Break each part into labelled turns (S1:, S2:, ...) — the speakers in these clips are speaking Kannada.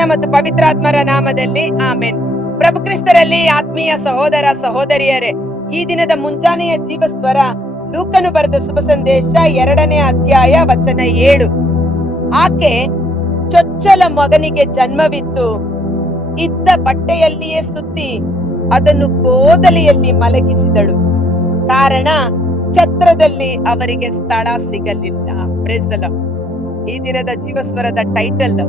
S1: ಪಿತನ ಮತ್ತು ಪವಿತ್ರಾತ್ಮರ ನಾಮದಲ್ಲಿ ಆಮೆನ್. ಪ್ರಭು ಕ್ರಿಸ್ತರಲ್ಲಿ ಆತ್ಮೀಯ ಸಹೋದರ ಸಹೋದರಿಯರೇ, ಈ ದಿನದ ಮುಂಜಾನೆಯ ಜೀವಸ್ವರ ಲೂಕನು ಬರೆದ ಶುಭ ಸಂದೇಶ ಎರಡನೇ ಅಧ್ಯಾಯ ವಚನ ಏಳು. ಆಕೆ ಚೊಚ್ಚಲ ಮಗನಿಗೆ ಜನ್ಮವಿತ್ತು. ಇದ್ದ ಬಟ್ಟೆಯಲ್ಲಿಯೇ ಸುತ್ತಿ ಅದನ್ನು ಕೋದಲಿಯಲ್ಲಿ ಮಲಗಿಸಿದಳು. ಕಾರಣ ಛತ್ರದಲ್ಲಿ ಅವರಿಗೆ ಸ್ಥಳ ಸಿಗಲಿಲ್ಲ. ಈ ದಿನದ ಜೀವಸ್ವರದ ಟೈಟಲ್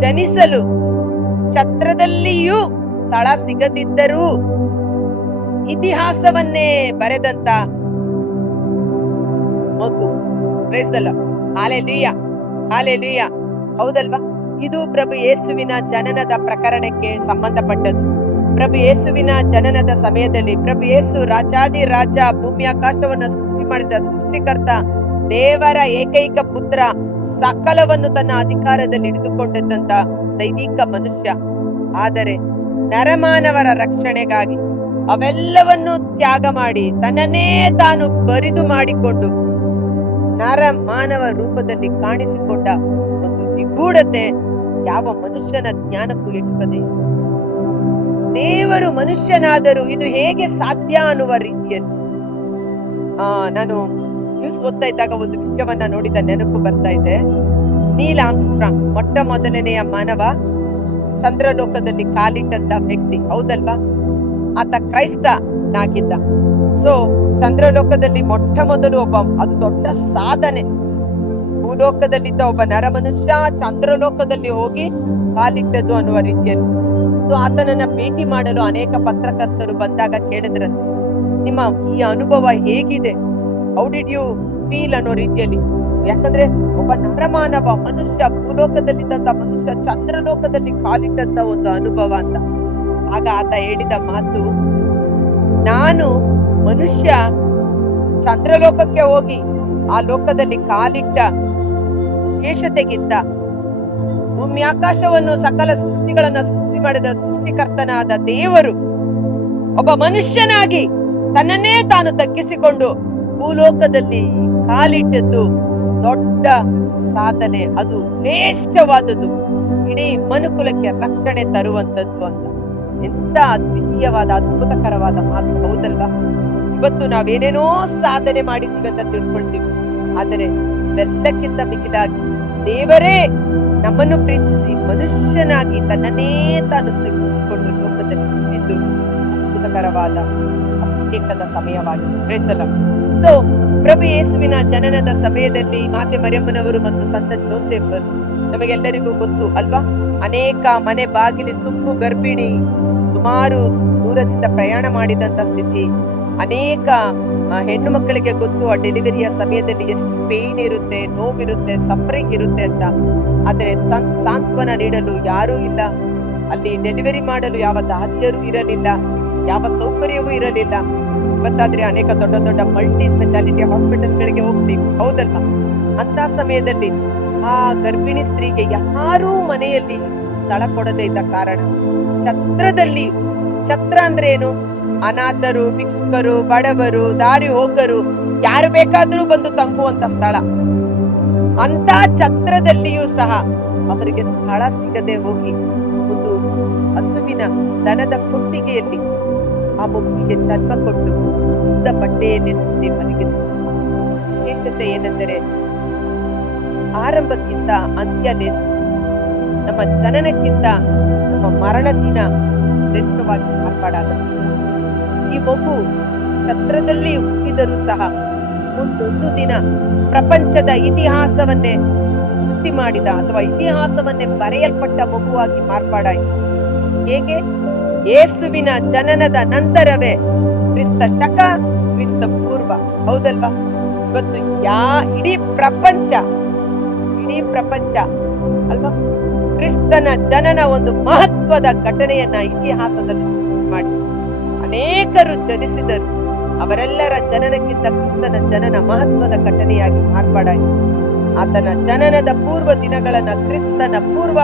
S1: ಜನಿಸಲು ಛತ್ರದಲ್ಲಿಯೂ ಸ್ಥಳ ಸಿಗದಿದ್ದರೂ ಇತಿಹಾಸವನ್ನೇ ಬರೆದಂತ ಮಗು. ಕ್ರೈಸ್ತಲ್ಲ ಹಾಲೆ ಲೀಯ ಹೌದಲ್ವಾ? ಇದು ಪ್ರಭು ಯೇಸುವಿನ ಜನನದ ಪ್ರಕರಣಕ್ಕೆ ಸಂಬಂಧಪಟ್ಟದ್ದು. ಪ್ರಭು ಯೇಸುವಿನ ಜನನದ ಸಮಯದಲ್ಲಿ ಪ್ರಭು ಯೇಸು ರಾಜಾದಿ ರಾಜ ಭೂಮಿ ಆಕಾಶವನ್ನ ಸೃಷ್ಟಿ ಮಾಡಿದ ಸೃಷ್ಟಿಕರ್ತ ದೇವರ ಏಕೈಕ ಪುತ್ರ ಸಕಲವನ್ನು ತನ್ನ ಅಧಿಕಾರದಲ್ಲಿ ಹಿಡಿದುಕೊಂಡಿದ್ದಂತ ದೈವಿಕ ಮನುಷ್ಯ. ಆದರೆ ನರಮಾನವರ ರಕ್ಷಣೆಗಾಗಿ ಅವೆಲ್ಲವನ್ನು ತ್ಯಾಗ ಮಾಡಿ ತನ್ನನ್ನೇ ತಾನು ಬರಿದು ಮಾಡಿಕೊಂಡು ನರ ಮಾನವ ರೂಪದಲ್ಲಿ ಕಾಣಿಸಿಕೊಂಡ ಒಂದು ನಿಗೂಢತೆ ಯಾವ ಮನುಷ್ಯನ ಜ್ಞಾನಕ್ಕೂ ಎಟುಕದೆ ದೇವರು ಮನುಷ್ಯನಾದರೂ ಇದು ಹೇಗೆ ಸಾಧ್ಯ ಅನ್ನುವ ರೀತಿಯಲ್ಲಿ. ಆ, ನಾನು ನ್ಯೂಸ್ ಓದ್ತಾ ಇದ್ದಾಗ ಒಂದು ವಿಷಯವನ್ನ ನೋಡಿದ ನೆನಪು ಬರ್ತಾ ಇದೆ. ನೀಲ್ ಆಮ್ಸ್ಟ್ರಾಂಗ್ ಮೊಟ್ಟ ಮೊದಲನೆಯ ಮಾನವ ಚಂದ್ರಲೋಕದಲ್ಲಿ ಕಾಲಿಟ್ಟಂತ ವ್ಯಕ್ತಿ. ಹೌದಲ್ವಾ? ಆತ ಕ್ರೈಸ್ತನಾಗಿದ್ದ. ಸೊ ಚಂದ್ರಲೋಕದಲ್ಲಿ ಮೊಟ್ಟ ಮೊದಲು ಒಬ್ಬ ಅದು ದೊಡ್ಡ ಸಾಧನೆ. ಭೂಲೋಕದಲ್ಲಿದ್ದ ಒಬ್ಬ ನರ ಮನುಷ್ಯ ಚಂದ್ರಲೋಕದಲ್ಲಿ ಹೋಗಿ ಕಾಲಿಟ್ಟದ್ದು ಅನ್ನುವ ರೀತಿಯಲ್ಲಿ. ಸೊ ಆತನನ್ನ ಭೇಟಿ ಮಾಡಲು ಅನೇಕ ಪತ್ರಕರ್ತರು ಬಂದಾಗ ಕೇಳಿದ್ರಂತೆ, ನಿಮ್ಮ ಈ ಅನುಭವ ಹೇಗಿದೆ? ಹೌ ಡಿಡ್ ಯು ಫೀಲ್ ಅನ್ನೋ ರೀತಿಯಲ್ಲಿ? ಯಾಕಂದ್ರೆ ಒಬ್ಬ ನರಮಾನವ, ಮನುಷ್ಯ ಭೂಲೋಕದಲ್ಲಿದ್ದಂತ ಮನುಷ್ಯ, ಚಂದ್ರಲೋಕದಲ್ಲಿ ಕಾಲಿಟ್ಟಂತ ಒಂದು ಅನುಭವ ಅಂತ. ಆಗ ಆತ ಹೇಳಿದ ಮಾತು, ನಾನು ಮನುಷ್ಯ ಚಂದ್ರಲೋಕಕ್ಕೆ ಹೋಗಿ ಆ ಲೋಕದಲ್ಲಿ ಕಾಲಿಟ್ಟ ಶೇಷತೆಗಿಂತ ಭೂಮಿ ಆಕಾಶವನ್ನು ಸಕಲ ಸೃಷ್ಟಿಗಳನ್ನ ಸೃಷ್ಟಿ ಮಾಡಿದ ಸೃಷ್ಟಿಕರ್ತನಾದ ದೇವರು ಒಬ್ಬ ಮನುಷ್ಯನಾಗಿ ತನ್ನನ್ನೇ ತಾನು ತಗ್ಗಿಸಿಕೊಂಡು ಭೂಲೋಕದಲ್ಲಿ ಕಾಲಿಟ್ಟದ್ದು ದೊಡ್ಡ ಸಾಧನೆ. ಅದು ಶ್ರೇಷ್ಠವಾದದ್ದು. ಇಡೀ ಮನುಕುಲಕ್ಕೆ ರಕ್ಷಣೆ ತರುವಂತದ್ದು ಅಂತ. ಎಂತ ಅದ್ವಿತೀಯವಾದ, ಅದ್ಭುತಕರವಾದ ಮಾತು. ಹೌದಲ್ವಾ? ಇವತ್ತು ನಾವೇನೇನೋ ಸಾಧನೆ ಮಾಡಿದ್ದೀವಿ ಅಂತ ತಿಳ್ಕೊಳ್ತೀವಿ. ಆದರೆ ಇದೆಲ್ಲಕ್ಕಿಂತ ಮಿಗಿಲಾಗಿ ದೇವರೇ ನಮ್ಮನ್ನು ಪ್ರೀತಿಸಿ ಮನುಷ್ಯನಾಗಿ ತನ್ನನ್ನೇ ತಾನು ತಿಳಿಸಿಕೊಂಡು ಲೋಕದಲ್ಲಿ ಅದ್ಭುತಕರವಾದ ಅಭಿಷೇಕದ ಸಮಯವಾಗಿದೆ ಸೊ ಪ್ರಭು ಯೇಸುವಿನ ಜನನದ ಸಮಯದಲ್ಲಿ ಮಾತೆ ಮರಿಯಮ್ಮನವರು ಮತ್ತು ಸಂತ ಜೋಸೆಫ್ ನಮಗೆಲ್ಲರಿಗೂ ಗೊತ್ತು ಅಲ್ವಾ? ಅನೇಕ ಮನೆ ಬಾಗಿಲು ತುಕ್ಕು ಗರ್ಭಿಣಿ ಸುಮಾರು ದೂರದಿಂದ ಪ್ರಯಾಣ ಮಾಡಿದಂತ ಸ್ಥಿತಿ. ಅನೇಕ ಹೆಣ್ಣು ಮಕ್ಕಳಿಗೆ ಗೊತ್ತು, ಆ ಡೆಲಿವರಿಯ ಸಮಯದಲ್ಲಿ ಎಷ್ಟು ಪೇನ್ ಇರುತ್ತೆ, ನೋವಿರುತ್ತೆ, ಸಫರಿಂಗ್ ಇರುತ್ತೆ ಅಂತ. ಆದರೆ ಸಾಂತ್ವನ ನೀಡಲು ಯಾರೂ ಇಲ್ಲ. ಅಲ್ಲಿ ಡೆಲಿವರಿ ಮಾಡಲು ಯಾವ ದಾದಿಯರು ಇರಲಿಲ್ಲ. ಯಾವ ಸೌಕರ್ಯವೂ ಇರಲಿಲ್ಲ. ಇವತ್ತಾದ್ರೆ ಅನೇಕ ದೊಡ್ಡ ದೊಡ್ಡ ಮಲ್ಟಿ ಸ್ಪೆಷಾಲಿಟಿ ಹಾಸ್ಪಿಟಲ್ಗಳಿಗೆ ಹೋಗ್ತೀವಿ. ಹೌದಲ್ವಾ? ಅಂತ ಸಮಯದಲ್ಲಿ ಆ ಗರ್ಭಿಣಿ ಸ್ತ್ರೀಗೆ ಯಾರೂ ಮನೆಯಲ್ಲಿ ಸ್ಥಳ ಕೊಡದೇ ಇದ್ದ ಕಾರಣ ಛತ್ರದಲ್ಲಿ, ಛತ್ರ ಅಂದ್ರೆ ಏನು? ಅನಾಥರು, ಭಿಕ್ಷುಕರು, ಬಡವರು, ದಾರಿ ಹೋಗರು, ಯಾರು ಬೇಕಾದರೂ ಬಂದು ತಂಗುವಂತ ಸ್ಥಳ. ಅಂತ ಛತ್ರದಲ್ಲಿಯೂ ಸಹ ಅವರಿಗೆ ಸ್ಥಳ ಸಿಗದೆ ಹೋಗಿ ಒಂದು ಹಸುವಿನ ದನದ ಕೊಟ್ಟಿಗೆಯಲ್ಲಿ ಆ ಮಗುವಿಗೆ ಜನ್ಮ ಕೊಟ್ಟು ಉದ್ದ ಬಟ್ಟೆಯನ್ನೇ ಸುತ್ತಿ ಮಲಗಿಸಿ ವಿಶೇಷತೆ ಏನೆಂದರೆ, ಆರಂಭಕ್ಕಿಂತ ಅಂತ್ಯ ಲೇಸು ನಮ್ಮ ಜನನಕ್ಕಿಂತ ನಮ್ಮ ಮರಣ ದಿನ ಶ್ರೇಷ್ಠವಾಗಿ ಮಾರ್ಪಾಡಾಗುತ್ತೆ ಈ ಮಗು ಛತ್ರದಲ್ಲಿ ಹುಟ್ಟಿದರೂ ಸಹ ಮುಂದೊಂದು ದಿನ ಪ್ರಪಂಚದ ಇತಿಹಾಸವನ್ನೇ ಸೃಷ್ಟಿ ಮಾಡಿದ ಅಥವಾ ಇತಿಹಾಸವನ್ನೇ ಬರೆಯಲ್ಪಟ್ಟ ಮಗುವಾಗಿ ಮಾರ್ಪಾಡಾಯಿತು. ಹೇಗೆ? ಯೇಸುವಿನ ಜನನದ ನಂತರವೇ ಕ್ರಿಸ್ತ ಶಕ, ಕ್ರಿಸ್ತ ಪೂರ್ವ. ಹೌದಲ್ವಾ? ಇವತ್ತು ಯಾ ಇಡೀ ಪ್ರಪಂಚ ಇಡೀ ಪ್ರಪಂಚ ಅಲ್ವಾ? ಕ್ರಿಸ್ತನ ಜನನ ಒಂದು ಮಹತ್ವದ ಘಟನೆಯನ್ನ ಇತಿಹಾಸದಲ್ಲಿ ಸೃಷ್ಟಿ ಮಾಡಿ. ಅನೇಕರು ಜನಿಸಿದರು. ಅವರೆಲ್ಲರ ಜನನಕ್ಕಿಂತ ಕ್ರಿಸ್ತನ ಜನನ ಮಹತ್ವದ ಘಟನೆಯಾಗಿ ಮಾರ್ಪಾಡಾಯಿತು ಆತನ ಜನನದ ಪೂರ್ವ ದಿನಗಳನ್ನ ಕ್ರಿಸ್ತನ ಪೂರ್ವ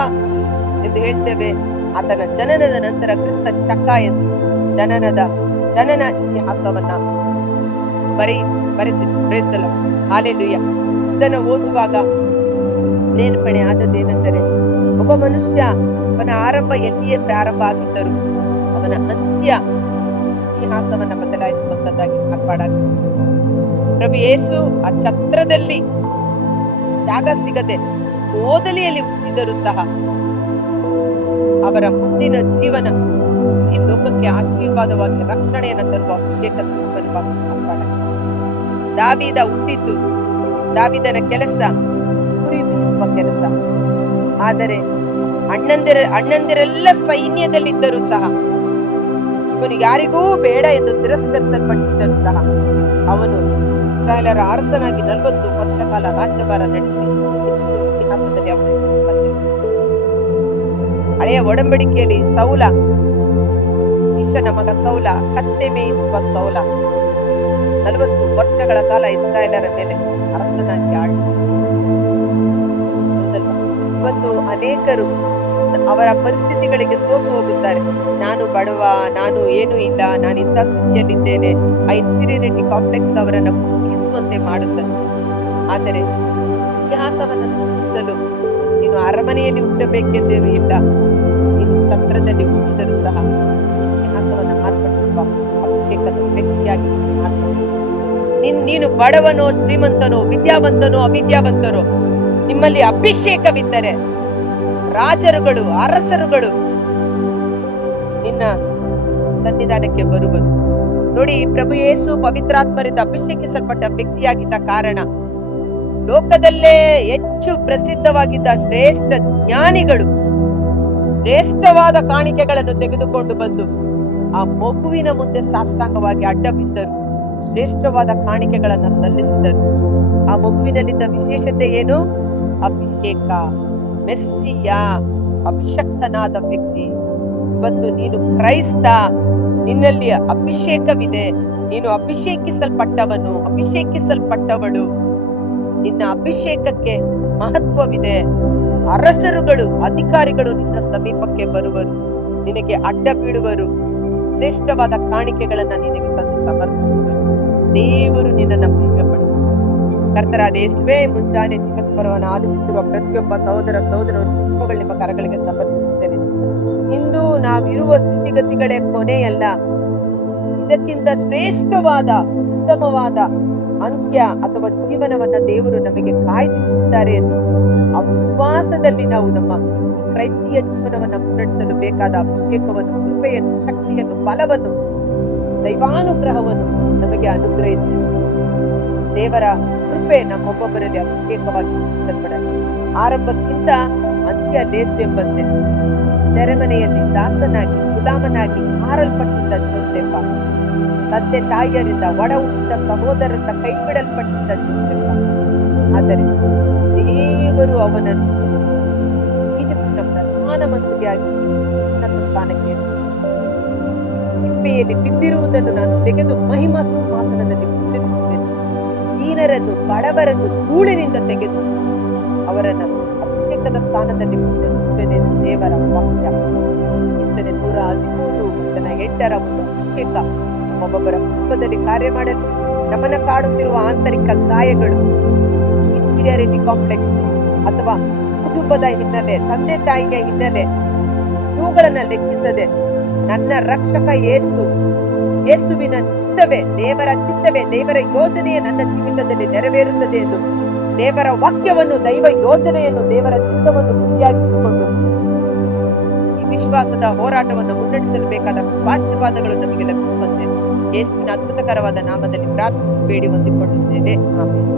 S1: ಎಂದು ಹೇಳ್ತೇವೆ. ಆತನ ಜನನದ ನಂತರ ಕ್ರಿಸ್ತ ಶಕ ಎಂದು ಜನನದ ಜನನ ಇತಿಹಾಸವನ್ನ ಬರೀ ಬರೆಸಿದ್ದು ಪ್ರೇಸ್ತಲ ಹಾಲೆಲುಯ್ಯ ಇದನ್ನು ಓದುವಾಗ ಪ್ರೇರ್ಪಣೆ ಆದದ್ದೇನೆಂದರೆ, ಒಬ್ಬ ಒಬ್ಬ ಮನುಷ್ಯ ಅವನ ಆರಂಭ ಎಲ್ಲಿಯೇ ಪ್ರಾರಂಭ ಆಗಿದ್ದರು ಅವನ ಅಂತ್ಯ ಇತಿಹಾಸವನ್ನ ಬದಲಾಯಿಸುವಂತದ್ದಾಗಿ ಮಾರ್ಪಾಡಾಗಿದೆ ಪ್ರಭು ಯೇಸು ಆ ಛತ್ರದಲ್ಲಿ ಜಾಗ ಸಿಗದೆ ಓದಲಿಯಲ್ಲಿ ಹುಟ್ಟಿದರೂ ಸಹ ಅವರ ಮುಂದಿನ ಜೀವನ ಈ ಲೋಕಕ್ಕೆ ಆಶೀರ್ವಾದವಾಗಿ ರಕ್ಷಣೆಯನ್ನು ತರುವ ಅಭಿಷೇಕದ ಜೀವನವಾಗಿ ದಾವಿದ ಹುಟ್ಟಿದ್ದು ದಾವಿದನ ಕೆಲಸ ಗುರಿ ಬಿಡಿಸುವ ಕೆಲಸ. ಆದರೆ ಅಣ್ಣಂದಿರ, ಅಣ್ಣಂದಿರೆಲ್ಲ ಸೈನ್ಯದಲ್ಲಿದ್ದರೂ ಸಹ ಇವನು ಯಾರಿಗೂ ಬೇಡ ಎಂದು ತಿರಸ್ಕರಿಸಲ್ಪಟ್ಟಿದ್ದರೂ ಸಹ ಅವನು ಇಸ್ರಾಯೇಲರ ಅರಸನಾಗಿ ನಲವತ್ತು ವರ್ಷ ಕಾಲ ರಾಜ್ಯಭಾರ ನಡೆಸಿ ಇತಿಹಾಸದಲ್ಲಿ ಅವನಿಸಿದ್ದಾರೆ ಹಳೆಯ ಒಡಂಬಡಿಕೆಯಲ್ಲಿ ಸೌಲ. ಈಶನ ಮಗ ಸೌಲ ಕತ್ತೆ ಮೇಯಿಸುವ ಸೌಲ. ನಲವತ್ತು ವರ್ಷಗಳ ಕಾಲ ಇಸ್ರಾಯೇಲರ ಮೇಲೆ ಅರಸನಾಗಿ ಹೌದಲ್ವಾ? ಇವತ್ತು ಅನೇಕರು ಅವರ ಪರಿಸ್ಥಿತಿಗಳಿಗೆ ಸೋತು ಹೋಗುತ್ತಾರೆ. ನಾನು ಬಡವ, ನಾನು ಏನು ಇಲ್ಲ, ನಾನು ಇಂಥ ಸ್ಥಿತಿಯಲ್ಲಿದ್ದೇನೆ. ಆ ಇನ್ಫೀರಿಯರಿಟಿ ಕಾಂಪ್ಲೆಕ್ಸ್ ಅವರನ್ನು ಕುಗ್ಗಿಸುವಂತೆ ಮಾಡುತ್ತದೆ ಆದರೆ ಇತಿಹಾಸವನ್ನು ಸೃಷ್ಟಿಸಲು ನೀನು ಅರಮನೆಯಲ್ಲಿ ಹುಟ್ಟಬೇಕೆಂದೇನೂ ಇಲ್ಲ. ನೀನು ಛತ್ರದಲ್ಲಿ ಹುಟ್ಟಿದರೂ ಸಹ ಇತಿಹಾಸವನ್ನು ಮಾರ್ಪಡಿಸುವ ಅಭಿಷೇಕದ ವ್ಯಕ್ತಿಯಾಗಿ ನಿನ್ ನೀನು ಬಡವನೋ, ಶ್ರೀಮಂತನೋ, ವಿದ್ಯಾವಂತನೋ, ಅವಿದ್ಯಾವಂತನೋ, ನಿಮ್ಮಲ್ಲಿ ಅಭಿಷೇಕವಿದ್ದರೆ ರಾಜರುಗಳು, ಅರಸರುಗಳು ನಿನ್ನ ಸನ್ನಿಧಾನಕ್ಕೆ ಬರುವುದು ನೋಡಿ, ಪ್ರಭು ಯೇಸು ಪವಿತ್ರಾತ್ಮರಿಂದ ಅಭಿಷೇಕಿಸಲ್ಪಟ್ಟ ವ್ಯಕ್ತಿಯಾಗಿದ್ದ ಕಾರಣ ಲೋಕದಲ್ಲೇ ಹೆಚ್ಚು ಪ್ರಸಿದ್ಧವಾಗಿದ್ದ ಶ್ರೇಷ್ಠ ಜ್ಞಾನಿಗಳು ಶ್ರೇಷ್ಠವಾದ ಕಾಣಿಕೆಗಳನ್ನು ತೆಗೆದುಕೊಂಡು ಬಂದು ಆ ಮಗುವಿನ ಮುಂದೆ ಸಾಷ್ಟಾಂಗವಾಗಿ ಅಡ್ಡ ಬಿದ್ದರು ಶ್ರೇಷ್ಠವಾದ ಕಾಣಿಕೆಗಳನ್ನ ಸಲ್ಲಿಸಿದರು. ಆ ಮಗುವಿನಲ್ಲಿದ್ದ ವಿಶೇಷತೆ ಏನು? ಅಭಿಷೇಕ. ಮೆಸ್ಸಿಯ ಅಭಿಷಕ್ತನಾದ ವ್ಯಕ್ತಿ ಇವತ್ತು ನೀನು ಕ್ರೈಸ್ತ, ನಿನ್ನಲ್ಲಿ ಅಭಿಷೇಕವಿದೆ. ನೀನು ಅಭಿಷೇಕಿಸಲ್ಪಟ್ಟವನು, ಅಭಿಷೇಕಿಸಲ್ಪಟ್ಟವಳು. ನಿನ್ನ ಅಭಿಷೇಕಕ್ಕೆ ಮಹತ್ವವಿದೆ. ಅರಸರುಗಳು, ಅಧಿಕಾರಿಗಳು ನಿನ್ನ ಸಮೀಪಕ್ಕೆ ಬರುವರು. ನಿನಗೆ ಅಡ್ಡ ಬೀಳುವರು ಶ್ರೇಷ್ಠವಾದ ಕಾಣಿಕೆಗಳನ್ನ ನಿನಗೆ ತಂದು ಸಮರ್ಪಿಸುವರು. ದೇವರು ನಿನ್ನನ್ನು ಮಹಿಮೆಪಡಿಸುವರು ಕರ್ತರಾದ ದೇಶವೇ ಮುಂಜಾನೆ ಚಿಕ್ಕಸ್ಪರವನ್ನು ಆಲಿಸುತ್ತಿರುವ ಪ್ರತಿಯೊಬ್ಬ ಸಹೋದರ ಸಹೋದರರು ಕುಟುಂಬಗಳು ನಿಮ್ಮ ಕರಗಳಿಗೆ ಸಮರ್ಪಿಸುತ್ತೇನೆ. ಇಂದು ನಾವಿರುವ ಸ್ಥಿತಿಗತಿಗಳೇ ಕೊನೆಯಲ್ಲ. ಇದಕ್ಕಿಂತ ಶ್ರೇಷ್ಠವಾದ, ಉತ್ತಮವಾದ ಅಂತ್ಯ ಅಥವಾ ಜೀವನವನ್ನ ದೇವರು ನಮಗೆ ಕಾಯ್ದಿರಿಸಿದ್ದಾರೆ ಎಂದು ಆ ವಿಶ್ವಾಸದಲ್ಲಿ ನಾವು ನಮ್ಮ ಕ್ರೈಸ್ತೀಯ ಜೀವನವನ್ನು ಮುನ್ನಡೆಸಲು ಬೇಕಾದ ಅಭಿಷೇಕವನ್ನು, ಕೃಪೆಯನ್ನು, ಶಕ್ತಿಯನ್ನು, ಬಲವನ್ನು, ದೈವಾನುಗ್ರಹವನ್ನು ನಮಗೆ ಅನುಗ್ರಹಿಸಿ. ದೇವರ ಕೃಪೆ ನಮ್ಮೊಬ್ಬೊಬ್ಬರಲ್ಲಿ ಅಭಿಷೇಕವಾಗಿ ಸೂಚಿಸಲ್ಪಡಲಿ ಆರಂಭಕ್ಕಿಂತ ಅಂತ್ಯ ಲೇಸು ಎಂಬಂತೆ ಸೆರೆಮನೆಯಲ್ಲಿ ದಾಸನಾಗಿ, ಗುಲಾಮನಾಗಿ ಮಾರಲ್ಪಟ್ಟಿದ್ದ ಜೋಸೆಫ, ತಂದೆ ತಾಯಿಯರಿಂದ ಒಡ ಹುಟ್ಟಿದ ಸಹೋದರರಿಂದ ಕೈಬಿಡಲ್ಪಟ್ಟಿದ್ದ ಜೋಸೆಫ. ಆದರೆ ದೇವರು ಅವನನ್ನು ಈಜಿಪ್ಟಿನ ಪ್ರಧಾನಮಂತ್ರಿಯಾಗಿ ನನ್ನ ಸ್ಥಾನಕ್ಕೆ ಹಿಂಪೆಯಲ್ಲಿ ಬಿದ್ದಿರುವುದನ್ನು ನಾನು ತೆಗೆದು ಮಹಿಮಾ ಸಿಂಹಾಸನದಲ್ಲಿ ಕುಳ್ಳಿರಿಸುವೆನು ದೀನರನ್ನು, ಬಡವರನ್ನು ಧೂಳಿನಿಂದ ತೆಗೆದು ಅವರನ್ನು ಅಭಿಷೇಕದ ಸ್ಥಾನದಲ್ಲಿ ಕುಳ್ಳಿರಿಸುವೆನೆಂದು ದೇವರ ವಾಕ್ಯ. ಇಂತನೇ ನೂರ ಹದಿಮೂರು ಜನ ಎಂಟರ ಒಂದು ಅಭಿಷೇಕ. ಒಬ್ಬೊಬ್ಬರ ಕುಟುಂಬದಲ್ಲಿ ಕಾರ್ಯ ಮಾಡಲು ನಮನ ಕಾಡುತ್ತಿರುವ ಆಂತರಿಕ ಗಾಯಗಳು ಇನ್ಫೀರಿಯಾರಿಟಿ ಕಾಂಪ್ಲೆಕ್ಸ್ ಅಥವಾ ಕುಟುಂಬದ ಹಿನ್ನೆಲೆ, ತಂದೆ ತಾಯಿಯ ಹಿನ್ನೆಲೆ ಇವುಗಳನ್ನ ಲೆಕ್ಕಿಸದೆ ನನ್ನ ರಕ್ಷಕ ಯೇಸು, ಯೇಸುವಿನ ಚಿತ್ತವೇ, ದೇವರ ಚಿತ್ತವೇ, ದೇವರ ಯೋಜನೆಯೇ ನನ್ನ ಜೀವಿತದಲ್ಲಿ ನೆರವೇರುತ್ತದೆ ಎಂದು ದೇವರ ವಾಕ್ಯವನ್ನು, ದೈವ ಯೋಜನೆಯನ್ನು, ದೇವರ ಚಿತ್ತವನ್ನು ಗುರಿಯಾಗಿಟ್ಟುಕೊಂಡು ಈ ವಿಶ್ವಾಸದ ಹೋರಾಟವನ್ನು ಮುನ್ನಡೆಸಲು ಬೇಕಾದ ಆಶೀರ್ವಾದಗಳು ನಮಗೆ ಲಭಿಸುವಂತೆ ಯೇಸುವಿನ ಅದ್ಭುತಕರವಾದ ನಾಮದಲ್ಲಿ ಪ್ರಾರ್ಥಿಸಬೇಡಿ ಹೊಂದಿಕೊಳ್ಳುತ್ತೇವೆ. ಆಮೇಲೆ